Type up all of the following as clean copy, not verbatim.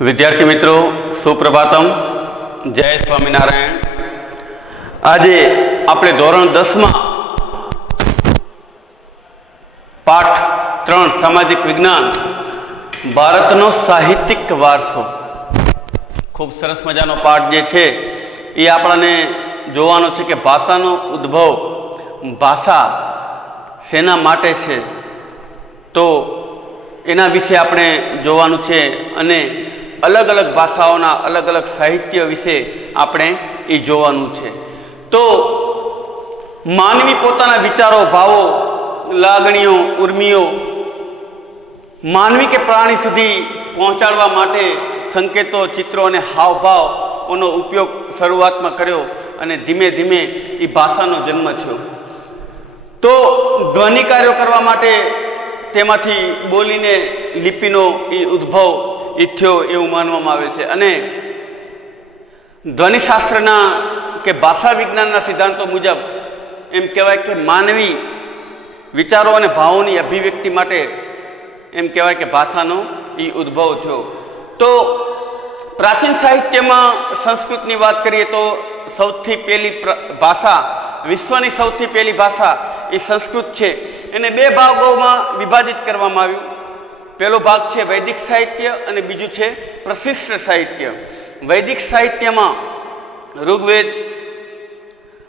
विद्यार्थी मित्रों सुप्रभातम, जय स्वामीनारायण। आज આપણે ધોરણ 10 માં પાઠ 3 સામાજિક વિજ્ઞાન ભારતનો સાહિત્યિક વારસો ખૂબ સરસ મજાનો પાઠ જે છે એ આપણને જોવાનો છે કે ભાષાનો ઉદ્ભવ, ભાષા શેના માટે છે તો એના વિશે આપણે જોવાનું છે અને अलग अलग भाषाओं अलग अलग साहित्य विषे आपणे ए जोवानुं छे। तो मानवी पोताना विचारों, भावों, लागणीओ, उर्मिओ मानवी के प्राणी सुधी पहोंचाडवा माटे संकेतों, चित्रों अने हावभावोनो उपयोग शरूआत में कर्यो अने धीमे धीमे ए भाषानो जन्म थयो। तो ध्वनि कार्यो करवा माटे तेमांथी बोलीने लिपिनो ए उद्भव इथ्यो एवं मानवामां आवे छे अने ध्वनिशास्त्रना के भाषा विज्ञानना सिद्धांतों मुजब एम कहेवाय के मानवी विचारों अने भावोनी अभिव्यक्ति माटे एम कहेवाय के भाषानो ई उद्भव थयो। तो प्राचीन साहित्यमां संस्कृतनी वात करीए तो सौथी पहेली भाषा, विश्वनी सौथी पहेली भाषा ए संस्कृत छे। एने बे भागोमां विभाजित करवामां आव्युं। पहलो भाग है वैदिक साहित्य और बीजू है प्रशिष्ट साहित्य। वैदिक साहित्य में ऋग्वेद,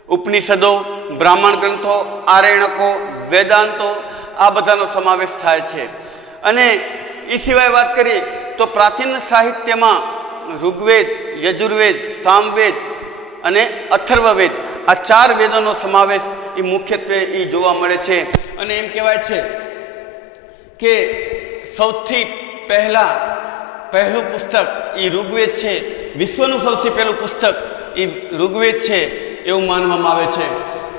उपनिषदों, ब्राह्मण ग्रंथों, आरण्यकों, वेदांतों आ बधानो समावेश थाय छे। अने ए सिवाय बात करिए तो प्राचीन साहित्य में ऋग्वेद, यजुर्वेद, सामवेद अने अथर्ववेद आ 4 वेदों समावेश ए मुख्यत्वे ए जोवा मळे छे। अने एम कहेवाय छे के सौथी पहलू पुस्तक ये ऋग्वेद है। विश्वनु सौथी पहलू पुस्तक ये ऋग्वेद है एवं मानवामां आवे छे।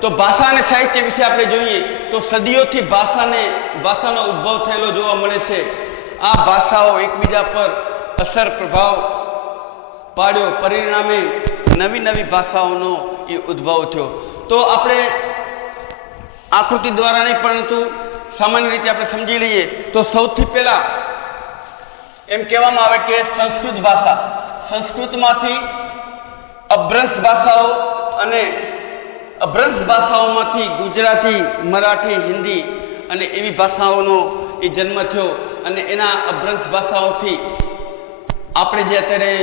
तो भाषा और साहित्य विषे आपणे जोईए तो सदीओथी भाषानो उद्भव थयेलो जोवा मळे छे। आ भाषाओं एकबीजा पर असर प्रभाव पाड्यो, परिणामे नवी नवी भाषाओनो ये उद्भव थयो। तो आपणे आकृति द्वारा नहीं परंतु सामान्य रीते आपणे समझी लीए तो सौथी पहला एम कहेवामां आवे के संस्कृत भाषा, संस्कृतमांथी अभ्रंश भाषाओं अने अभ्रंश भाषाओमांथी गुजराती, मराठी, हिंदी अने एवी भाषाओनो ए जन्म थयो। अने एना अभ्रंश भाषाओथी आपणे जे अत्यारे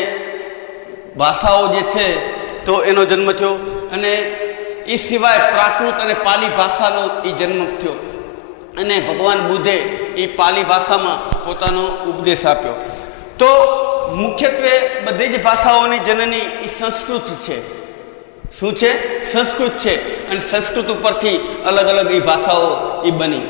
भाषाओ जे छे तो एनो जन्म थयो। अने ए सिवाय प्राकृत अने पाली भाषानो ए जन्म थयो अने भगवान बुद्धे ए पाली भाषा में पोतानो उपदेश आप्यो। तो मुख्यत्वे बधी ज भाषाओनी जननी ए संस्कृत है। शुं छे? संस्कृत है। अने संस्कृत उपरथी अलग अलग ए भाषाओ ए बनी।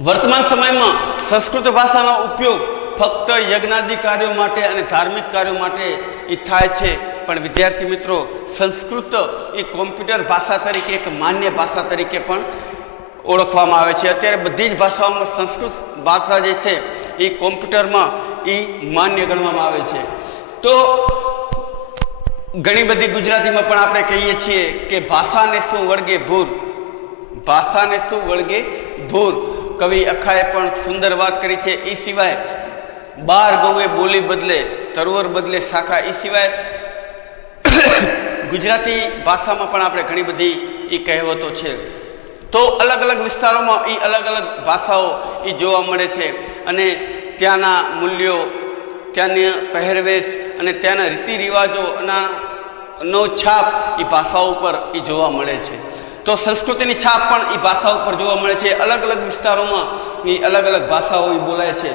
वर्तमान समय में संस्कृत भाषानो उपयोग फक्त यज्ञादि कार्यों माटे अने धार्मिक कार्यों माटे ए थाय छे। पण विद्यार्थी मित्रों, संस्कृत ए कॉम्प्यूटर भाषा तरीके एक मान्य भाषा तरीके पण ओळखवामां आवे छे। अत्यारे बधी ज भाषाओमां संस्कृत भाषा जे छे ए कॉम्प्यूटरमां ए मान्य गणवामां आवे छे। तो घणी बधी गुजरातीमां पण आपणे कहीए छीए के भाषाने शुं वळगे भूर, भाषाने शुं वळगे भूर। कवि अखाए पण सुंदर बात करी छे। ए सिवाय 12 गौए बोली बदले, तरोवर बदले शाखा। ए सिवाय गुजराती भाषामां पण आपणे घणी बधी ए कहेवतो छे। तो अलग अलग विस्तारों में ये अलग अलग भाषाओं ये जोवा मळे छे अने त्याना मूल्यों, त्यानी पहेरवेश अने त्याना रीति रिवाजों नो छाप ये भाषाओं पर ये जोवा मळे छे। तो संस्कृतिनी छाप पण ये भाषाओं पर जोवा मळे छे। अलग अलग विस्तारों में ये अलग अलग भाषाओं बोलाय छे।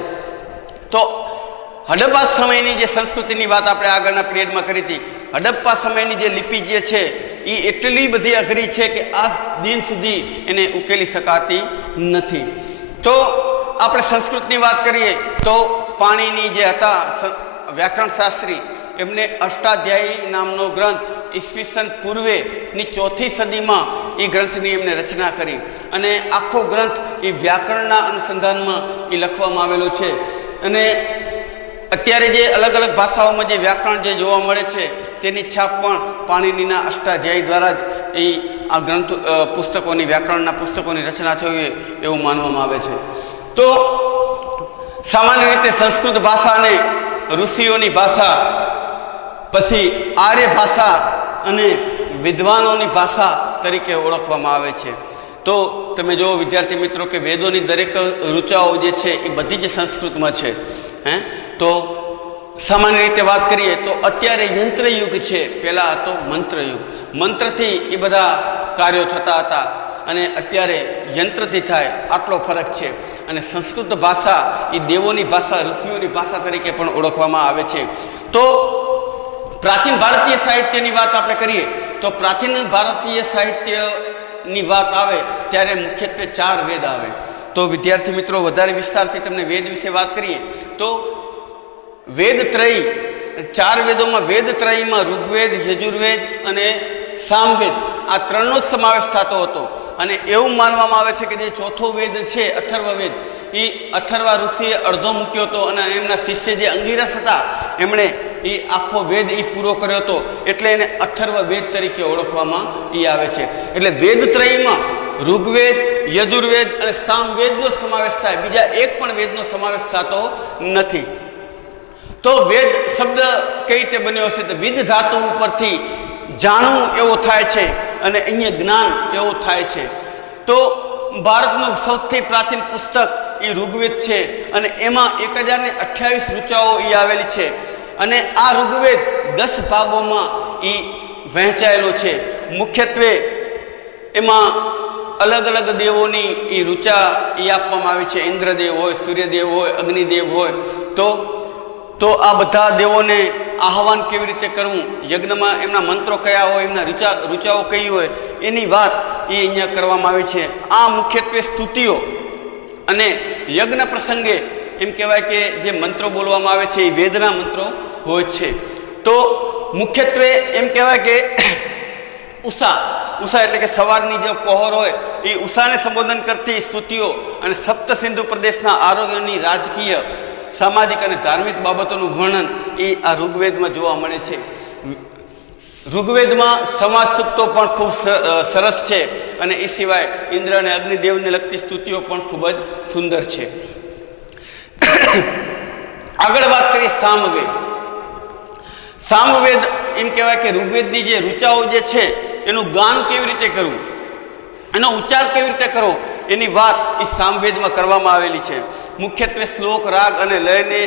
तो हडप्पा समयनी जे संस्कृतिनी बात आपणे आगळना पीरियड में करी थी। हडप्पा समयनी जे लिपि जे छे ए एटली बधी अघरी है कि आज दिन सुधी एने उकेली शकाती नथी। तो आपणे संस्कृतनी बात करिए तो पाणिनि जे हता व्याकरण शास्त्री एमने अष्टाध्यायी नामनो ग्रंथ ईस्वीसन पूर्वे नी 4थी सदी में ए ग्रंथनी एमने रचना करी अने आखो ग्रंथ ए व्याकरणना अनुसंधान में ए लखवामां आवेलो छे। अने अत्यारे जे अलग अलग भाषाओं में जे व्याकरण जे जोवा मळे छे तेनी छाप पण पाणिनिना अष्टाध्यायी द्वारा ज आ ग्रंथ पुस्तकोनी व्याकरणना पुस्तकोनी रचना थई एवुं मानवामां आवे छे। तो सामान्य रीते संस्कृत भाषा ने ઋષિઓની ભાષા, પછી આર્ય ભાષા અને વિદ્વાનોની ભાષા તરીકે ઓળખવામાં આવે છે. તો તમે જુઓ વિદ્યાર્થી મિત્રો કે વેદોની દરેક ઋચાઓ જે છે એ બધી જ સંસ્કૃતમાં છે. તો સામાન્ય રીતે વાત કરીએ તો અત્યારે યંત્રયુગ છે, પહેલાં હતો મંત્રયુગ. મંત્રથી એ બધા કાર્યો થતા હતા અને અત્યારે યંત્રથી થાય, આટલો ફરક છે. અને સંસ્કૃત ભાષા એ દેવોની ભાષા, ઋષિઓની ભાષા તરીકે પણ ઓળખવામાં આવે છે. તો પ્રાચીન ભારતીય સાહિત્યની વાત આપણે કરીએ તો પ્રાચીન ભારતીય સાહિત્યની વાત આવે ત્યારે મુખ્યત્વે 4 વેદ આવે. તો વિદ્યાર્થી મિત્રો વધારે વિસ્તારથી તમને વેદ વિશે વાત કરીએ તો વેદત્રયી, 4 વેદોમાં વેદત્રયીમાં ઋગ્વેદ, યજુર્વેદ અને સામવેદ આ 3નો જ સમાવેશ થતો હતો. અને એવું માનવામાં આવે છે કે જે ચોથો વેદ છે અથર્વવેદ, એ અથર્વા ઋષિએ અડધો મૂક્યો હતો અને એમના શિષ્ય જે અંગિરસ હતા એમણે એ આખો વેદ એ પૂરો કર્યો હતો, એટલે એને અથર્વવેદ તરીકે ઓળખવામાં એ આવે છે. એટલે વેદત્રયીમાં ઋગ્વેદ, યજુર્વેદ અને સામવેદનો સમાવેશ થાય, બીજા એક પણ વેદનો સમાવેશ થતો નથી. તો વેદ શબ્દ કઈ રીતે બન્યો હશે તો વિદ ધાતુ ઉપરથી જાણવું એવો થાય છે અને અહીંયા જ્ઞાન એવો થાય છે. તો ભારતનું સૌથી પ્રાચીન પુસ્તક એ ઋગ્વેદ છે અને એમાં 1028 ઋચાઓ એ આવેલી છે. અને આ ઋગ્વેદ 10 ભાગોમાં એ વહેંચાયેલો છે. મુખ્યત્વે એમાં અલગ અલગ દેવોની એ ઋચા એ આપવામાં આવી છે. ઇન્દ્રદેવ હોય, સૂર્યદેવ હોય, અગ્નિદેવ હોય. તો આ બધા દેવોને આહવાન કેવી રીતે કરવું, યજ્ઞમાં એમના મંત્રો કયા હોય, એમના ઋચાઓ કઈ હોય, એની વાત એ અહીંયા કરવામાં આવી છે. આ મુખ્યત્વે સ્તુતિઓ અને યજ્ઞ પ્રસંગે એમ કહેવાય કે જે મંત્રો બોલવામાં આવે છે એ વેદના મંત્રો હોય છે. તો મુખ્યત્વે એમ કહેવાય કે ઉષા એટલે કે સવારની જે પહોર હોય એ ઉષાને સંબોધન કરતી સ્તુતિઓ અને સપ્ત સિંધુ પ્રદેશના આરોગ્યની રાજકીય, સામાજિક અને ધાર્મિક બાબતોનું વર્ણન એ આ ઋગ્વેદમાં જોવા મળે છે. ઋગ્વેદમાં સમાજ સૂક્તો પણ ખૂબ સરસ છે અને એ સિવાય ઇન્દ્ર અને અગ્નિદેવને લગતી સ્તુતિઓ પણ ખૂબ જ સુંદર છે. આગળ વાત કરીએ સામવેદ. સામવેદ એમ કહેવાય કે ઋગ્વેદની જે ઋચાઓ જે છે એનું ગાન કેવી રીતે કરવું, એનો ઉચ્ચાર કેવી રીતે કરવો એની વાત એ સામવેદમાં કરવામાં આવેલી છે. મુખ્યત્વે શ્લોક, રાગ અને લયને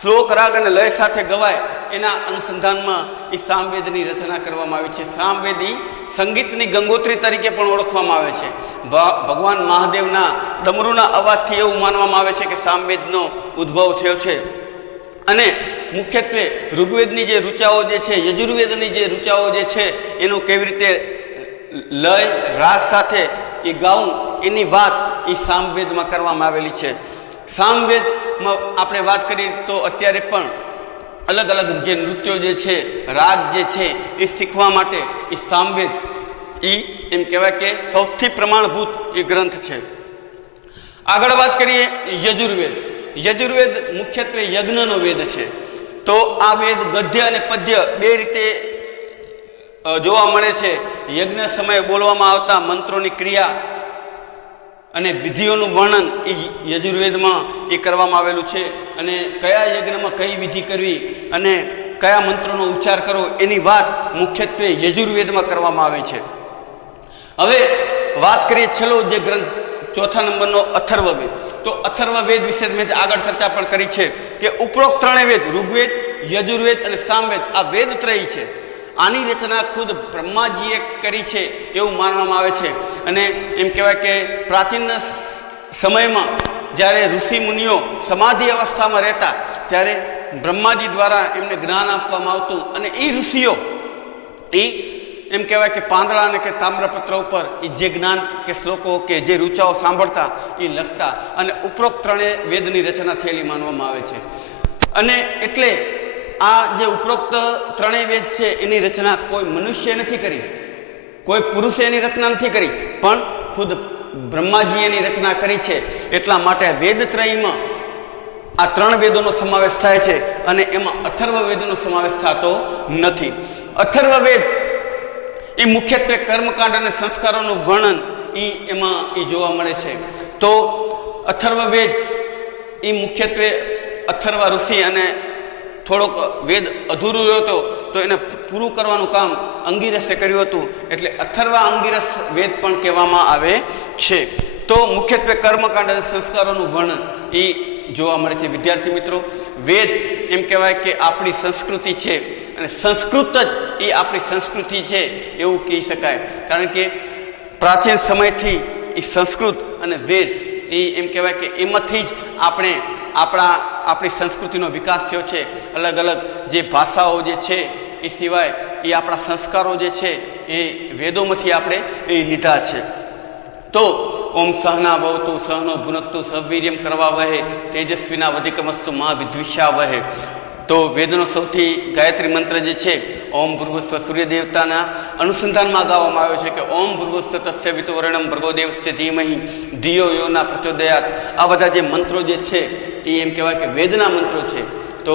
શ્લોક, રાગ અને લય સાથે ગવાય એના અનુસંધાનમાં એ સામવેદની રચના કરવામાં આવી છે. સામવેદ સંગીતની ગંગોત્રી તરીકે પણ ઓળખવામાં આવે છે. ભગવાન મહાદેવના ડમરૂના અવાજથી એવું માનવામાં આવે છે કે સામવેદનો ઉદ્ભવ થયો છે. અને મુખ્યત્વે ઋગ્વેદની જે ઋચાઓ જે છે, યજુર્વેદની જે ઋચાઓ જે છે એનું કેવી રીતે લય, રાગ સાથે એ ગાવું એની વાત એ સામવેદમાં કરવામાં આવેલી છે. સામવેદમાં આપણે વાત કરીએ તો અત્યારે પણ અલગ અલગ જે નૃત્યો જે છે, રાગ જે છે એ શીખવા માટે એ સામવેદ એ એમ કહેવાય કે સૌથી પ્રમાણભૂત એ ગ્રંથ છે. આગળ વાત કરીએ યજુર્વેદ. યજુર્વેદ મુખ્યત્વે યજ્ઞનો વેદ છે. તો આ વેદ ગદ્ય અને પદ્ય બે રીતે જોવા મળે છે. યજ્ઞ સમયે બોલવામાં આવતા મંત્રોની ક્રિયા અને વિધિઓનું વર્ણન એ યજુર્વેદમાં એ કરવામાં આવેલું છે. અને કયા યજ્ઞમાં કઈ વિધિ કરવી અને કયા મંત્રોનો ઉચ્ચાર કરવો એની વાત મુખ્યત્વે યજુર્વેદમાં કરવામાં આવે છે. હવે વાત કરીએ છેલ્લો જે ગ્રંથ, ચોથા નંબરનો અથર્વવેદ. તો અથર્વવેદ વિશે મેં આગળ ચર્ચા પણ કરી છે કે ઉપરોક્ત 3 વેદ ઋગ્વેદ, યજુર્વેદ અને સામવેદ આ વેદત્રયી છે. આની રચના ખુદ બ્રહ્માજીએ કરી છે એવું માનવામાં આવે છે. અને એમ કહેવાય કે પ્રાચીન સમયમાં જ્યારે ઋષિ મુનિઓ સમાધિ અવસ્થામાં રહેતા ત્યારે બ્રહ્માજી દ્વારા એમને જ્ઞાન આપવામાં આવતું અને એ ઋષિઓ એ એમ કહેવાય કે પાંદડા અને કે તામ્રપત્ર ઉપર એ જે જ્ઞાન કે શ્લોકો કે જે ઋચાઓ સાંભળતા એ લખતા અને ઉપરોક્ત 3 વેદની રચના થયેલી માનવામાં આવે છે. અને એટલે આ જે ઉપરોક્ત 3 વેદ છે એની રચના કોઈ મનુષ્ય નથી કરી, કોઈ પુરુષે એની રચના નથી કરી, પણ ખુદ બ્રહ્માજી એની રચના કરી છે. એટલા માટે વેદત્રયીમાં આ 3 વેદોનો સમાવેશ થાય છે અને એમાં અથર્વવેદનો સમાવેશ થતો નથી. અથર્વવેદ એ મુખ્યત્વે કર્મકાંડ અને સંસ્કારોનું વર્ણન એમાં જોવા મળે છે. તો અથર્વવેદ એ મુખ્યત્વે અથર્વા ઋષિ અને થોડોક વેદ અધૂરું રહ્યો હતો તો એને પૂરું કરવાનું કામ અંગિરસે કર્યું હતું, એટલે અથર્વા અંગિરસ વેદ પણ કહેવામાં આવે છે. તો મુખ્યત્વે કર્મકાંડ અને સંસ્કારોનું વર્ણન એ જોવા મળે છે. વિદ્યાર્થી મિત્રો, વેદ એમ કહેવાય કે આપણી સંસ્કૃતિ છે અને સંસ્કૃત જ એ આપણી સંસ્કૃતિ છે એવું કહી શકાય. કારણ કે પ્રાચીન સમયથી એ સંસ્કૃત અને વેદ એ એમ કહેવાય કે એમાંથી જ આપણી સંસ્કૃતિનો વિકાસ થયો છે. અલગ અલગ જે ભાષાઓ જે છે એ સિવાય એ આપણા સંસ્કારો જે છે એ વેદોમાંથી આપણે એ લીધા છે. તો ઓમ સહના ભવતુ સહનો ભુનક્તુ સહવીર્યમ કરવા વહે તેજસ્વીના વધિકમસ્તુ મા વિદ્વિષા વહે. તો વેદનો સૌથી ગાયત્રી મંત્ર જે છે ઓમ ભૂર્ભુસ્વ સૂર્ય દેવતાના અનુસંધાનમાં ગાવામાં આવ્યો છે કે ઓમ ભૂર્ભુસ્વ તસ્ય વિતુવર્ણમ ભર્ગોદેવસ્ય ધીમહિ ધિયો યોના પ્રચોદયાત. આ બધા જે મંત્રો જે છે એ એમ કહેવાય કે વેદના મંત્રો છે. તો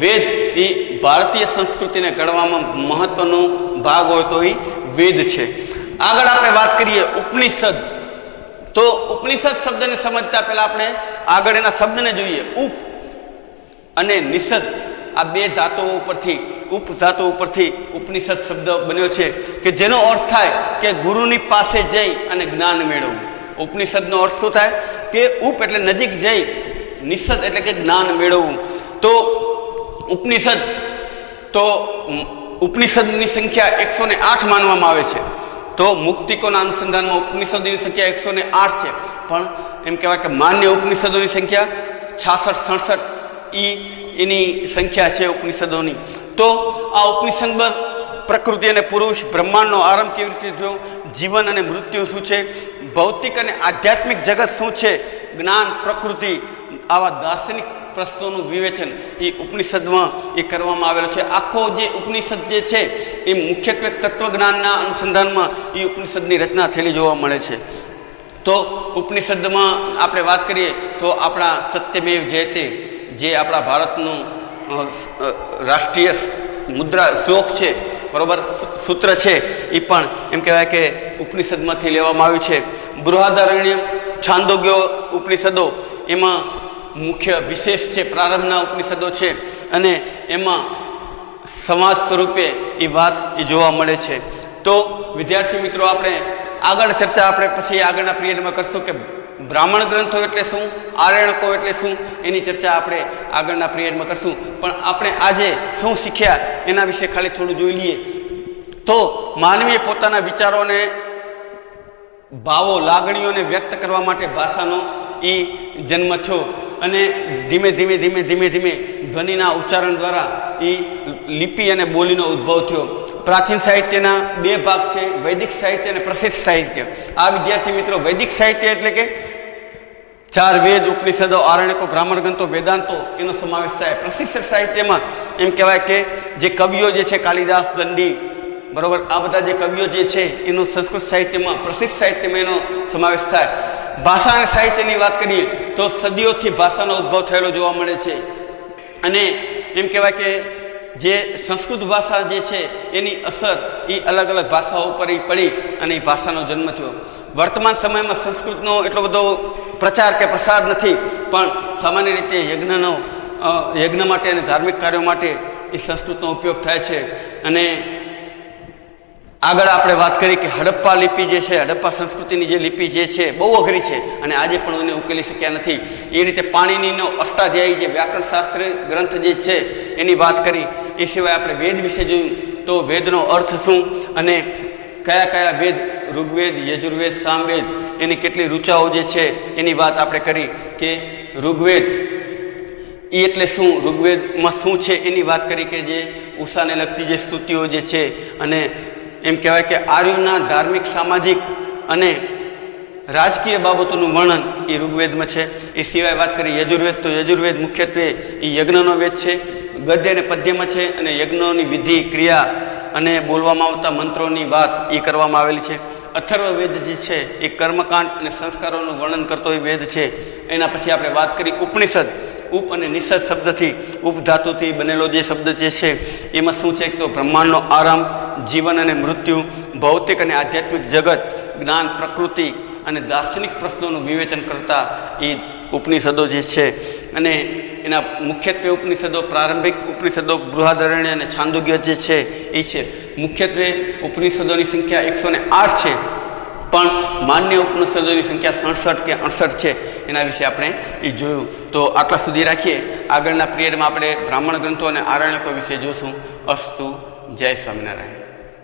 વેદ એ ભારતીય સંસ્કૃતિને ઘડવામાં મહત્વનો ભાગ હોય તો એ વેદ છે. આગળ આપણે વાત કરીએ ઉપનિષદ. તો ઉપનિષદ શબ્દને સમજતા પહેલા આપણે આગળ એના શબ્દને જોઈએ. ઉપ અને નિષદ આ બે ધાતુઓ ઉપરથી ઉપધાતુ ઉપરથી ઉપનિષદ શબ્દ બન્યો છે કે જેનો અર્થ થાય કે ગુરુની પાસે જઈ અને જ્ઞાન મેળવવું. ઉપનિષદનો અર્થ શું થાય કે ઉપ એટલે નજીક જઈ, નિષદ એટલે કે જ્ઞાન મેળવવું. તો ઉપનિષદની સંખ્યા 108 માનવામાં આવે છે. તો મુક્તિકોના અનુસંધાનમાં ઉપનિષદોની સંખ્યા 108 છે, પણ એમ કહેવાય કે માન્ય ઉપનિષદોની સંખ્યા 66-67 એની સંખ્યા છે ઉપનિષદોની. તો આ ઉપનિષદ પ્રકૃતિ અને પુરુષ, બ્રહ્માંડનો આરંભ કેવી રીતે થયો, જીવન અને મૃત્યુ શું છે, ભૌતિક અને આધ્યાત્મિક જગત શું છે, જ્ઞાન, પ્રકૃતિ, આવા દાર્શનિક પ્રશ્નોનું વિવેચન એ ઉપનિષદમાં એ કરવામાં આવેલો છે. આખો જે ઉપનિષદ જે છે એ મુખ્યત્વે તત્વજ્ઞાનના અનુસંધાનમાં એ ઉપનિષદની રચના થયેલી જોવા મળે છે. તો ઉપનિષદમાં આપણે વાત કરીએ તો આપણા સત્યમેવ જયતે જે આપણા ભારતનું રાષ્ટ્રીય મુદ્રા શ્લોક છે, બરોબર, સૂત્ર છે, એ પણ એમ કહેવાય કે ઉપનિષદમાંથી લેવામાં આવ્યું છે. બૃહદારણ્ય, છાંદોગ્ય ઉપનિષદો એમાં મુખ્ય વિશેષ છે, પ્રારંભના ઉપનિષદો છે અને એમાં સમાજ સ્વરૂપે એ વાત એ જોવા મળે છે. તો વિદ્યાર્થી મિત્રો, આપણે આગળ ચર્ચા આપણે પછી આગળના પિરિયડમાં કરશું કે બ્રાહ્મણ ગ્રંથો એટલે શું, આરણ્યકો એટલે શું, એની ચર્ચા આપણે આગળના પિરિયડમાં કરશું. પણ આપણે આજે શું શીખ્યા એના વિશે ખાલી થોડું જોઈ લઈએ. તો માનવીએ પોતાના વિચારોને, ભાવો, લાગણીઓને વ્યક્ત કરવા માટે ભાષાનો એ જન્મ થયો અને ધીમે ધીમે ધ્વનિના ઉચ્ચારણ દ્વારા એ લિપિ અને બોલીનો ઉદ્ભવ થયો. પ્રાચીન સાહિત્યના બે ભાગ છે, વૈદિક સાહિત્ય અને પ્રશિષ્ટ સાહિત્ય. આ વિદ્યાર્થી મિત્રો, વૈદિક સાહિત્ય એટલે કે 4 વેદ, ઉપનિષદો, આરણ્યકો, બ્રાહ્મણ ગ્રંથો, વેદાંતો એનો સમાવેશ થાય. પ્રશિષ્ટ સાહિત્યમાં એમ કહેવાય કે જે કવિઓ જે છે, કાલિદાસ, દંડી, બરોબર, આ બધા જે કવિઓ જે છે એનું સંસ્કૃત સાહિત્યમાં, પ્રશિષ્ટ સાહિત્યમાં એનો સમાવેશ થાય. ભાષા અને સાહિત્યની વાત કરીએ તો સદીઓથી ભાષાનો ઉદ્ભવ થયેલો જોવા મળે છે અને એમ કહેવાય કે જે સંસ્કૃત ભાષા જે છે એની અસર એ અલગ અલગ ભાષાઓ ઉપર પડી અને એ ભાષાનો જન્મ થયો. વર્તમાન સમયમાં સંસ્કૃતનો એટલો બધો પ્રચાર કે પ્રસાર નથી, પણ સામાન્ય રીતે યજ્ઞ માટે અને ધાર્મિક કાર્યો માટે એ સંસ્કૃતનો ઉપયોગ થાય છે. અને આગળ આપણે વાત કરી કે હડપ્પા લિપિ જે છે, હડપ્પા સંસ્કૃતિની જે લિપિ જે છે બહુ અઘરી છે અને આજે પણ એને ઉકેલી શક્યા નથી. એ રીતે પાણીનીનો અષ્ટાધ્યાયી જે વ્યાકરણશાસ્ત્ર ગ્રંથ જે છે એની વાત કરી. એ સિવાય આપણે વેદ વિશે જોયું તો વેદનો અર્થ શું અને કયા વેદ, ઋગ્વેદ, યજુર્વેદ, સામવેદ, એની કેટલી ઋચાઓ જે છે એની વાત આપણે કરી કે ઋગ્વેદ એ એટલે શું, ઋગ્વેદમાં શું છે એની વાત કરી કે જે ઉષાને લગતી જે સ્તુતિઓ જે છે અને એમ કહેવાય કે આર્યોના ધાર્મિક, સામાજિક અને રાજકીય બાબતોનું વર્ણન એ ઋગ્વેદમાં છે. એ સિવાય વાત કરીએ યજુર્વેદ, તો યજુર્વેદ મુખ્યત્વે એ યજ્ઞનો વેદ છે, ગદ્ય અને પદ્યમાં છે અને યજ્ઞોની વિધિ, ક્રિયા અને બોલવામાં આવતા મંત્રોની વાત એ કરવામાં આવેલી છે. અથર્વવેદ જે છે એ કર્મકાંડ અને સંસ્કારોનું વર્ણન કરતો એ વેદ છે. એના પછી આપણે વાત કરી ઉપનિષદ. ઉપ અને નિષદ શબ્દથી, ઉપધાતુથી બનેલો જે શબ્દ જે છે એમાં શું છે તો બ્રહ્માંડનો આરંભ, જીવન અને મૃત્યુ, ભૌતિક અને આધ્યાત્મિક જગત, જ્ઞાન, પ્રકૃતિ અને દાર્શનિક પ્રશ્નોનું વિવેચન કરતા એ ઉપનિષદો જે છે અને એના મુખ્યત્વે ઉપનિષદો પ્રારંભિક ઉપનિષદો બૃહદારણ્ય અને છાંદોગ્ય જે છે એ છે. મુખ્યત્વે ઉપનિષદોની સંખ્યા 108 છે, પણ માન્ય ઉપનિષદોની સંખ્યા 67 કે 68 છે. એના વિશે આપણે એ જોયું. તો આટલા સુધી રાખીએ. આગળના પિરિયડમાં આપણે બ્રાહ્મણ ગ્રંથો અને આરણ્યકો વિશે જોશું. અસ્તુ. જય સ્વામિનારાયણ.